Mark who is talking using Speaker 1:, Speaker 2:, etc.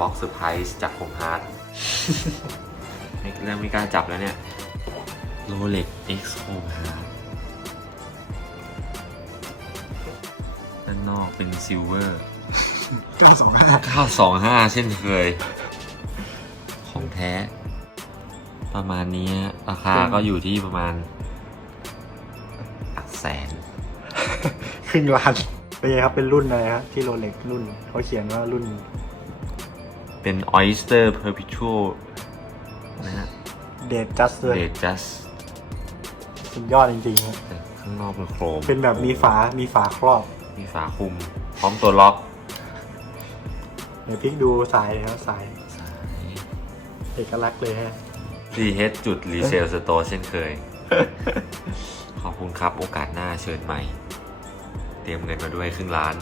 Speaker 1: บ็อกเซอร์ไพรส์จากผมฮาร์ดไม่เริ่มไม่กล้าจับแล้วเนี่ยโรเล็ก X Home Hard ด้านนอกเป็นซิลเวอร์
Speaker 2: 925
Speaker 1: 925 เช่นเคย ของแท้ ประมาณนี้ราคาก็อยู่ที่ประมาณหลักแสน
Speaker 2: ครึ่งล้านเป็นไงครับเป็นรุ่นอะไรครับที่โรเล็กรุ่นเขาเขียนว่ารุ่น
Speaker 1: เป็น Oyster Perpetual นะฮะ
Speaker 2: เดทจัสเลย
Speaker 1: เดจัส
Speaker 2: สุดยอดจริงๆครับ
Speaker 1: ข้างนอกเป็นโครม
Speaker 2: เป็นแบบมีฝา มีฝาครอบ
Speaker 1: มีฝาคลุม พร้อมตัวล็อก
Speaker 2: เดี๋ยวพลิกดูสายเลยครับสาย
Speaker 1: สาย
Speaker 2: เอกลักษณ์เลยฮะ
Speaker 1: CH จุดรีเซลสโตร์เช่นเคย ขอบคุณครับโอกาสหน้าเชิญใหม่ เตรียมเงินมาด้วยครึ่งล้าน